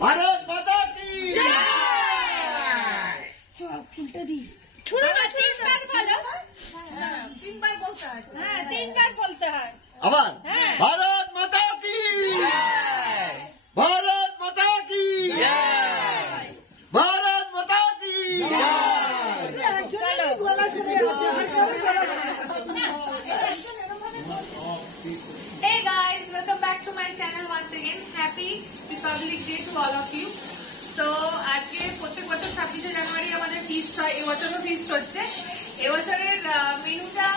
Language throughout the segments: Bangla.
भारत माता की जय। उल्टा दी तीन बार बोलता है। आवाज भारत माता की जय। भारत माता की जय। भारत माता की जय। Hey guys, welcome back to my channel once again. Happy Republic Day to all of you. So আজকে প্রত্যেক বছর 26শে জানুয়ারি আমাদের ফিস্ট হয়, এবছরও ফিস্ট হচ্ছে। এবছরের মেনুটা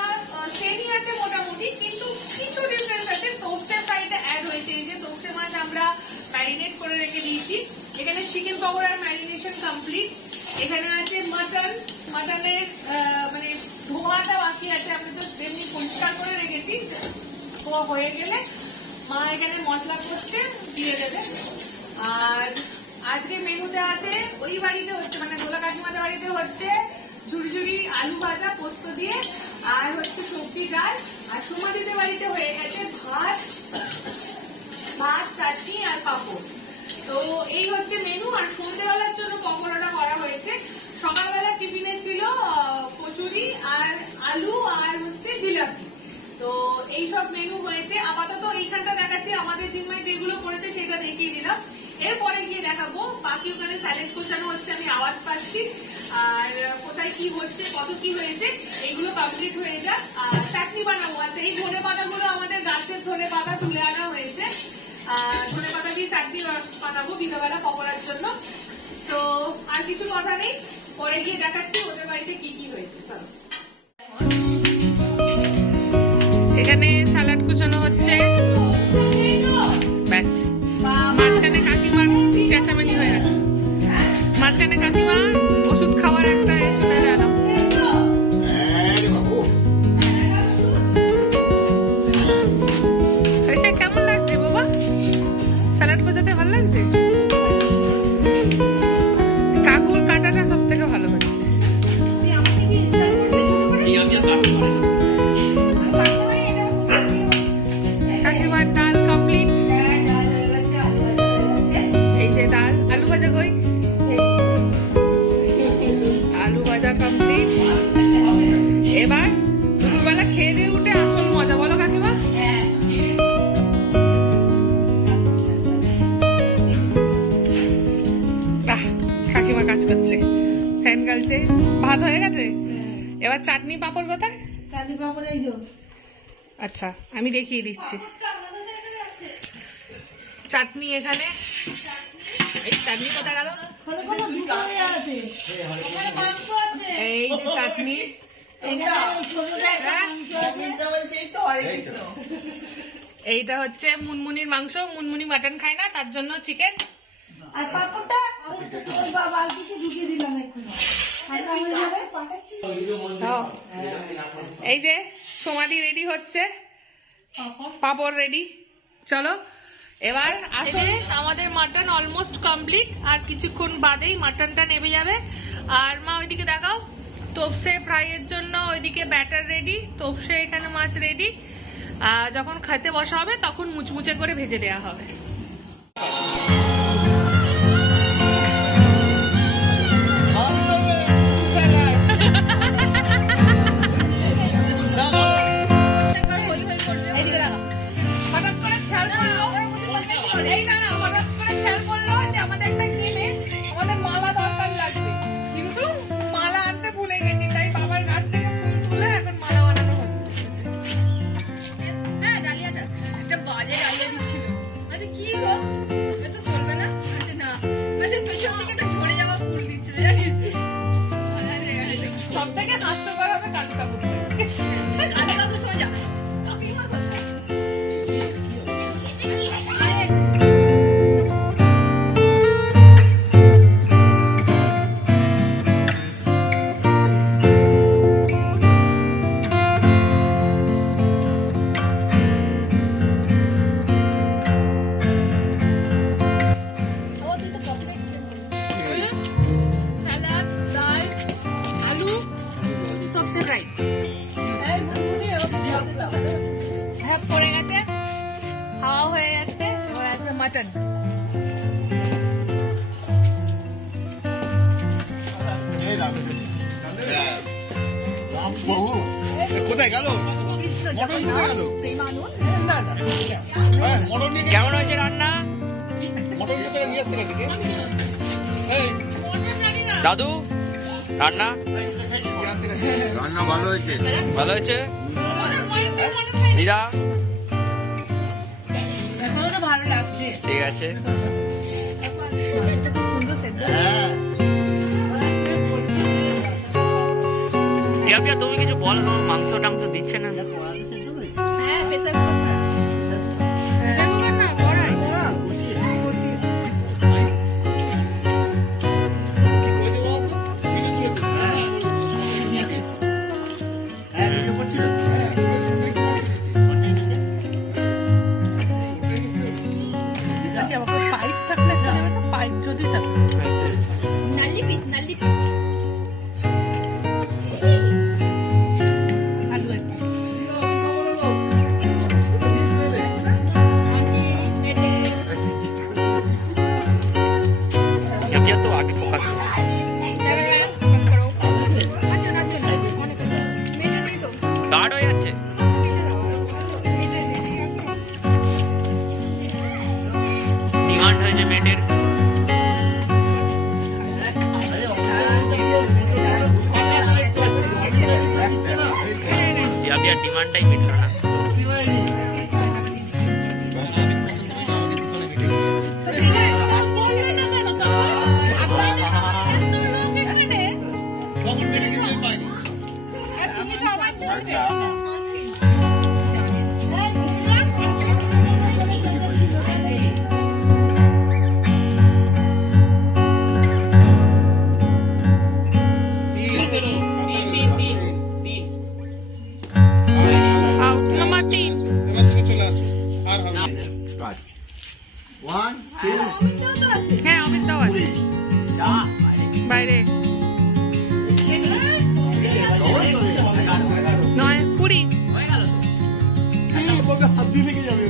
সেমই আছে মোটামুটি, কিন্তু কিছু ডিফারেন্স আছে। তোপসে ফ্রাইটা অ্যাড হয়েছে। এই যে তোপসে মাছ আমরা ম্যারিনেট করে রেখে দিয়েছি। এখানে চিকেন পকোড়ার ম্যারিনেশন কমপ্লিট। এখানে আছে মাটনের মানে ধোয়াটা বাকি আছে, আমরা তো এমনি পরিষ্কার করে রেখেছি। ধোয়া হয়ে গেলে মা এখানে মশলা করছে, দিয়ে দেবে। আর আজকে মেনুতে আছে, ওই বাড়িতে হচ্ছে মানে দোলা কাকিমাদের বাড়িতে হচ্ছে ঝুড়ি আলু ভাজা পোস্ত দিয়ে, আর হচ্ছে সবজি ডাল। আর সুমাদিদের বাড়িতে হয়ে গেছে ভাত চাটনি আর পাঁপড়। তো এই হচ্ছে মেনু। আর সন্ধ্যেবেলার জন্য পকোড়াটা করা হয়েছে। সকালবেলা টিফিনে ছিল কচুরি আর আলু আর হচ্ছে জিলাপি। তো এইসব মেনু হয়েছে। আপাতত এইখানটা দেখাচ্ছি, আমাদের জিম্মায় যেগুলো করেছে সেটা দেখিয়ে দিলাম। এরপরে গিয়ে দেখাবো বাকি ওখানে স্যালাড কোচানো হচ্ছে, আমি আওয়াজ পাচ্ছি। আর কোথায় কি হচ্ছে, কত কি হয়েছে, এইগুলো কমপ্লিট হয়ে যাক। আর চাটনি বানাবো। আচ্ছা, এই ধনে পাতাগুলো আমাদের গাছের ধনে পাতা তুলে আনা হয়েছে। ধনে পাতা দিয়ে চাটনি বানাবো বিকালবেলা পকোড়ার জন্য। তো আর কিছু কথা নেই, পরে গিয়ে দেখাচ্ছি ওদের বাড়িতে কি কি হয়েছে। চলো, এখানে স্যালাড কুচানো হচ্ছে। ব্যাস, মাঝখানে কাকিমার চেঁচামেচি হয়ে গেছে। মাঝখানে কাকিমা ওষুধ খাওয়ার একটা চলে গেলাম। কেমন লাগছে বাবা? স্যালাড কোচাতে ভালো লাগছে? কাকুর কাটাটা সব থেকে ভালো হচ্ছে। কাকিমার ডাল কমপ্লিট। এই যে ডাল, আলু ভাজা কই? এবার দুপুরবেলা খেয়ে দিয়ে উঠে আসল মজা, বলো কাকিমা? কাকিমা কাজ করছে, ফ্যান গালছে। ভাত হয়ে গেছে, এবার চাটনি পাঁপড় কোথায়? চাটনি পাপড় এই যে। আচ্ছা আমি দেখিয়ে দিচ্ছি। চাটনি এখানে, এই চাটনি কোথায় গেল? এই যে চাটনি, এইটা হচ্ছে মুনমুনির মাংস। মুনমুনি মাটন খায় না, তার জন্য চিকেন। আর পাপড়টা বালতিতে ঢুকিয়ে দিলাম এখন। এই যে সমাধি রেডি হচ্ছে, পাপড় রেডি। চলো এবার আসলে আমাদের মাটন অলমোস্ট কমপ্লিট, আর কিছুক্ষণ বাদেই মাটনটা নেমে যাবে। আর মা ওইদিকে দেখাও, তোপসে ফ্রাইয়ের জন্য ওইদিকে ব্যাটার রেডি, তোপসে এখানে মাছ রেডি। যখন খেতে বসা হবে তখন মুচমুচে করে ভেজে দেওয়া হবে। পড়ে গেছে, খাওয়া হয়ে যাচ্ছে, এবার আসবে মাটন। কোথায় গেল? কেমন হয়েছে রান্না দাদু? রান্না রান্না ভালো হয়েছে, ভালো হয়েছে দিদা? ভালো লাগছে। ঠিক আছে। তুমি কিছু বলো, মাংস টাংস দিচ্ছে না? পাইপ থাকলে, পাইপ যদি থাকে নালি পিস তো আগে ফোকাস গাঢ় হয়ে যাচ্ছে। ডিমান্ড হয়েছে মেয়েদের। ডিমান্ডটাই মিটল না। হ্যাঁ অমিত দাও আছে বাইরে, 9 20 হাত দিয়ে লেগে যাবে।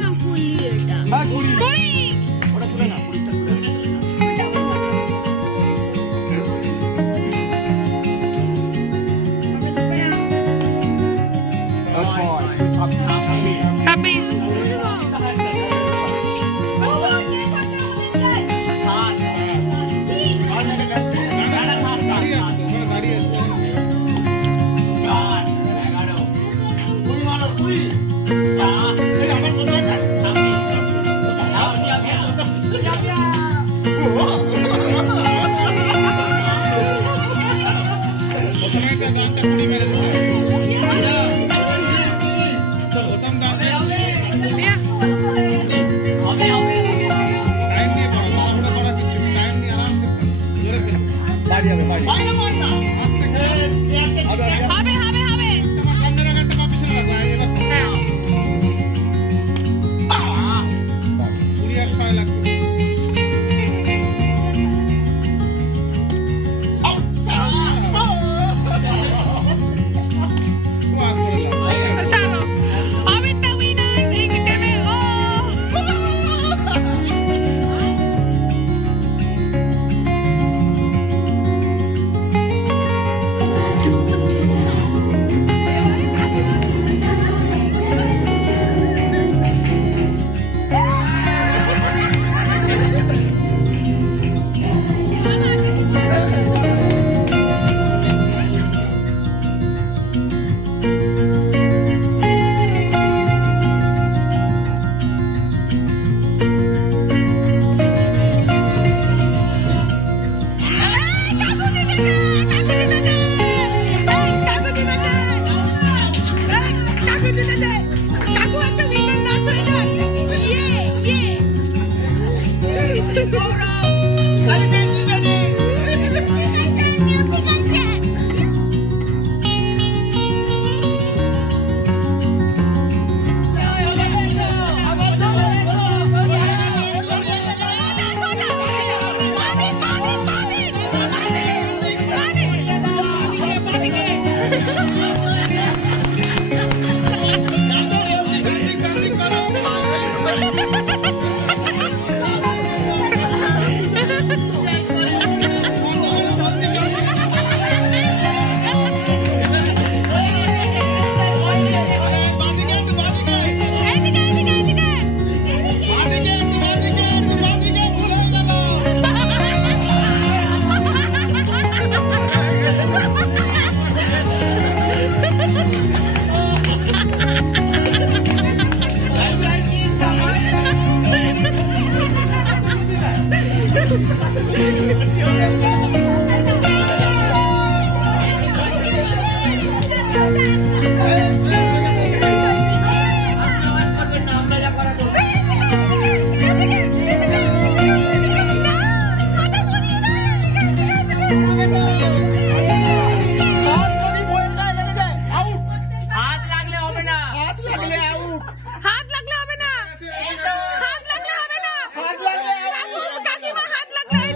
না 20 ওটা তুলে না।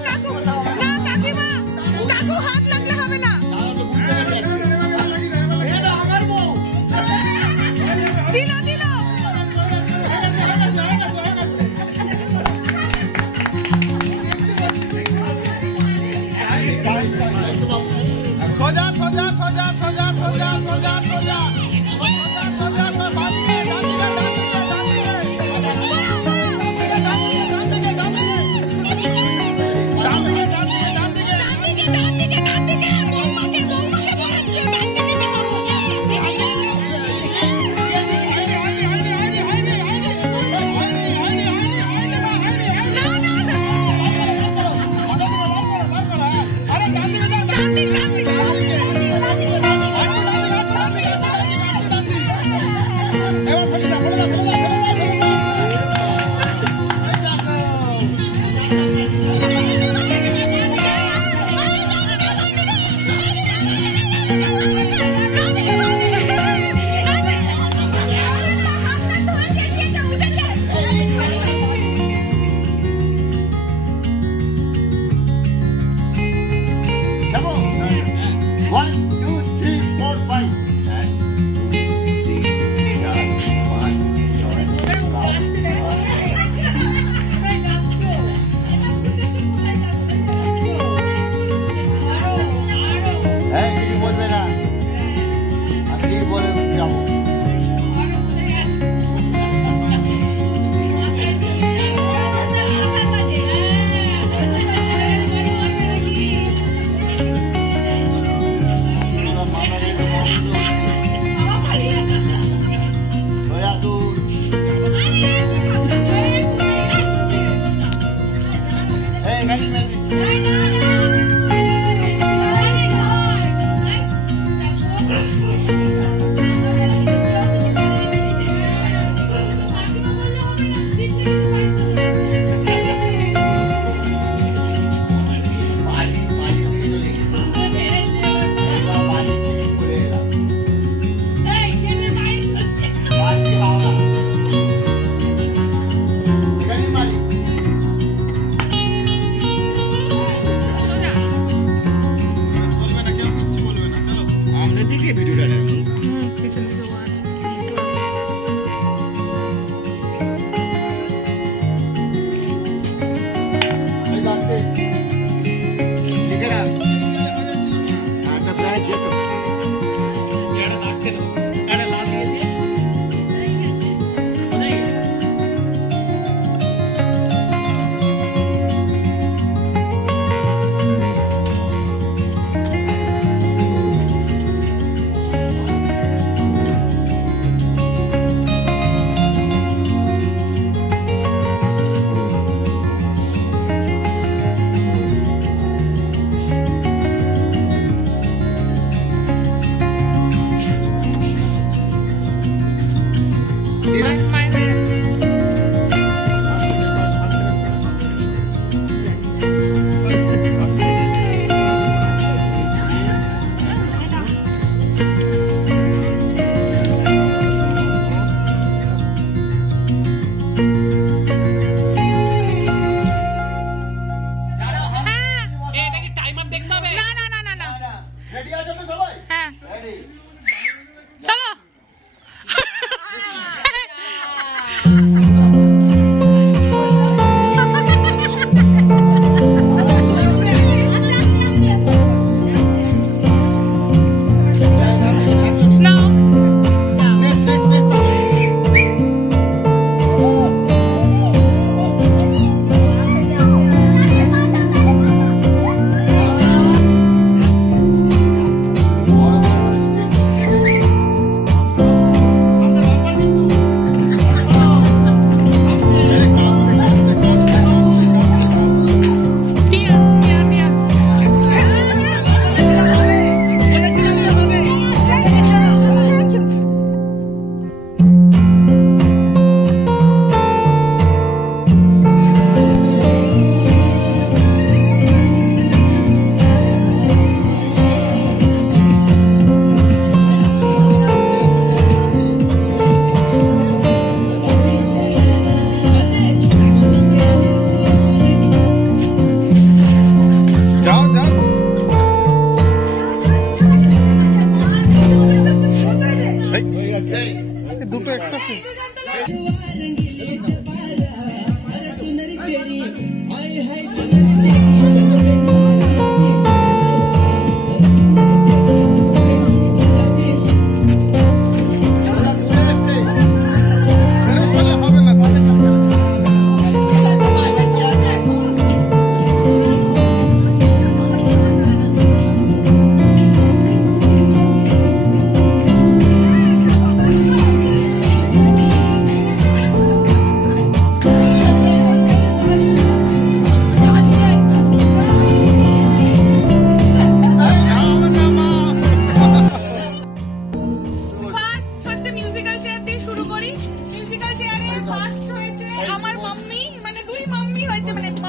হাত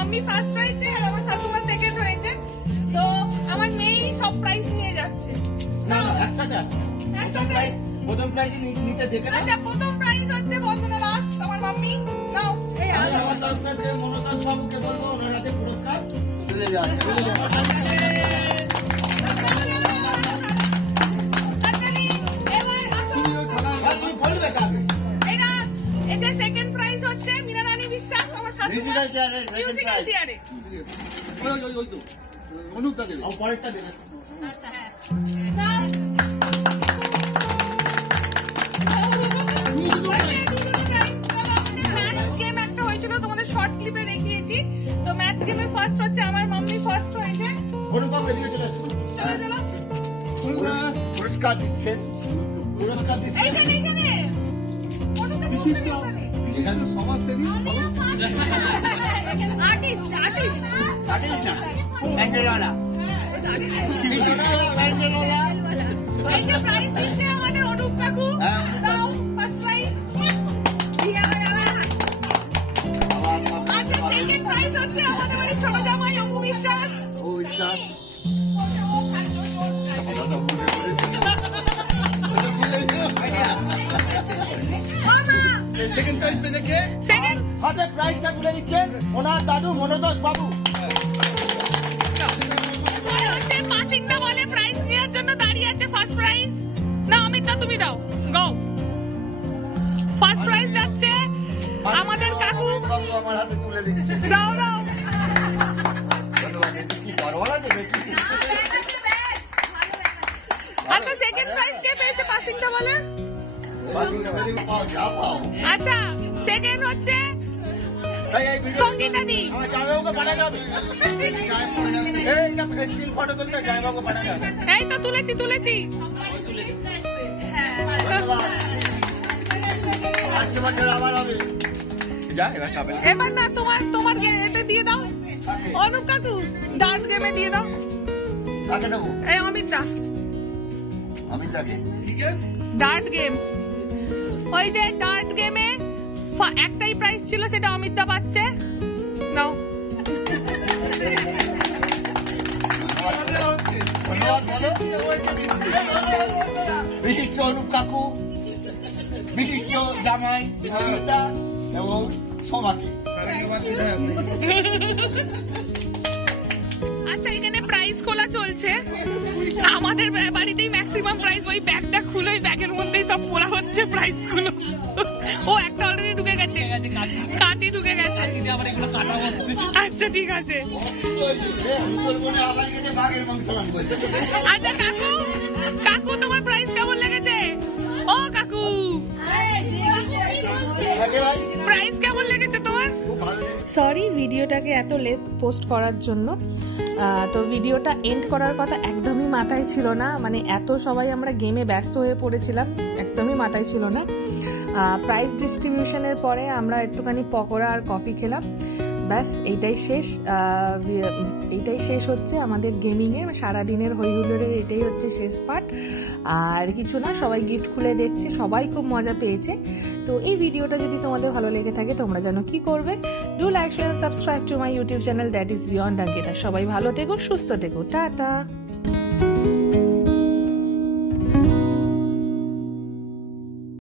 মাম্মি ফার্স্ট হয়েছে আর আমার শাশুমা সেকেন্ড হয়েছে। তো আমার মেয়েই সব প্রাইজ নিয়ে যাচ্ছে। না একসাথে প্রথম প্রাইজ নিতে দেখে না। আচ্ছা প্রথম প্রাইজ হচ্ছে বন্ধুরা লাস্ট আমার মাম্মি নাও। এই আমি আমার তরফ থেকে মনোজ বাবুকে বলবো ওনার হাতে পুরস্কার চলে যান। সেকেন্ড প্রাইজ হচ্ছে মীরা রানী বিশ্বাস আমার শাশুমা মিউজিক্যাল চেয়ারে। ওই তো অনুপদা দেবে আর পরেরটা দেবে। আচ্ছা হ্যাঁ গেম একটা হয়েছিল তোমাদের শর্ট ক্লিপে দেখিয়েছি। তো ম্যাচ গেমে ফার্স্ট হচ্ছে আমার মাম্মি ফার্স্ট হয়েছে। অনুপম এদিকে চলে আসুন। চলো পুরস্কার দিচ্ছেন পুরস্কার দিচ্ছেন এইখানে এইখানে বিশিষ্ট সমাজসেবী আর্টিস্ট আর্টিস্ট প্যান্ডেলওয়ালা এই যে প্রাইজ দিচ্ছে আমাদের অনুপ কাকু। দাও ফার্স্ট প্রাইজ। আচ্ছা সেকেন্ড প্রাইজ হচ্ছে আমাদের বাড়ির ছোট জামাই অপু বিশ্বাস। ও বিশ্বাস সেকেন্ড প্রাইজ পেয়েছে কে? সেকেন্ড হাতে প্রাইজটা তুলে দিচ্ছেন ওনার দাদু মনোজ বাবু। হচ্ছে পাসিং দা বলে প্রাইজ নেওয়ার জন্য দাঁড়িয়ে আছে ফার্স্ট প্রাইজ। না অমিতা তুমি দাও গো। ফার্স্ট প্রাইজ যাচ্ছে আমাদের কাকু। বাবু আমার হাতে তুলে দিচ্ছে। দাও দাও কি বড়ওয়ালা দেবে কি? আচ্ছা সেকেন্ড প্রাইজ কে পেয়েছে পাসিং দা বলে? যা পাও আচ্ছা সেকেন্ড হচ্ছে সঙ্গীতা দি। আমার জামাইবাবুকে পাঠাতে হবে। এইটা ফেস্টিভ ফটো তুলতে জামাইবাবুকে পাঠাতে হবে। এই তো তুলেছি তুলেছি। আসছে বছর আবার হবে। যা এবার খাবে এবার না তোমার তোমার এতে দিয়ে দাও অনুপ কাকু ডান্স গেমে দিয়ে দাও। কাকে দেবো? এই অমিত দা আমি তাকে ঠিক আছে ডার্ট গেম। ওই যে ডার্ট গেমে একটাই প্রাইজ ছিল সেটা অমিত দা পাচ্ছে। নাও ধন্যবাদ বলো। বিশিষ্ট অনুপ কাকু বিশিষ্ট জামাই অমিতা এবং সমাধি। আচ্ছা এখানে প্রাইজ খোলা চলছে। আমাদের বাড়িতেই ম্যাক্সিমাম প্রাইজ ওই ব্যাগটা খুলে ওই ব্যাগের মধ্যেই সব পড়া হচ্ছে প্রাইজ গুলো। ও একটা অলরেডি ঢুকে গেছে কাঁচি ঢুকে গেছে। আচ্ছা ঠিক আছে। আচ্ছা কাকু কাকু তোমার প্রাইজ কেমন লেগেছে? ও কাকু প্রাইজ কেমন লেগেছে তোমার? সরি ভিডিওটাকে এত লেট পোস্ট করার জন্য। তো ভিডিওটা এন্ড করার কথা একদমই মাথায় ছিল না, মানে এত সবাই আমরা গেমে ব্যস্ত হয়ে পড়েছিলাম, একদমই মাথায় ছিল না। প্রাইজ ডিস্ট্রিবিউশনের পরে আমরা একটুখানি পকোড়া আর কফি খেলাম, ব্যাস এইটাই শেষ হচ্ছে আমাদের গেমিংয়ের সারাদিনের হইহুল্লোড়ের। এটাই হচ্ছে শেষ পার্ট, আর কিছু না, সবাই গিফট খুলে দেখছে, সবাই খুব মজা পেয়েছে। তো এই ভিডিওটা যদি তোমাদের ভালো লেগে থাকে তোমরা জানো কি করবে, do like share subscribe to my YouTube channel that is beyond Ankita. সবাই ভালো থেকো, সুস্থ থেকো, টাটা।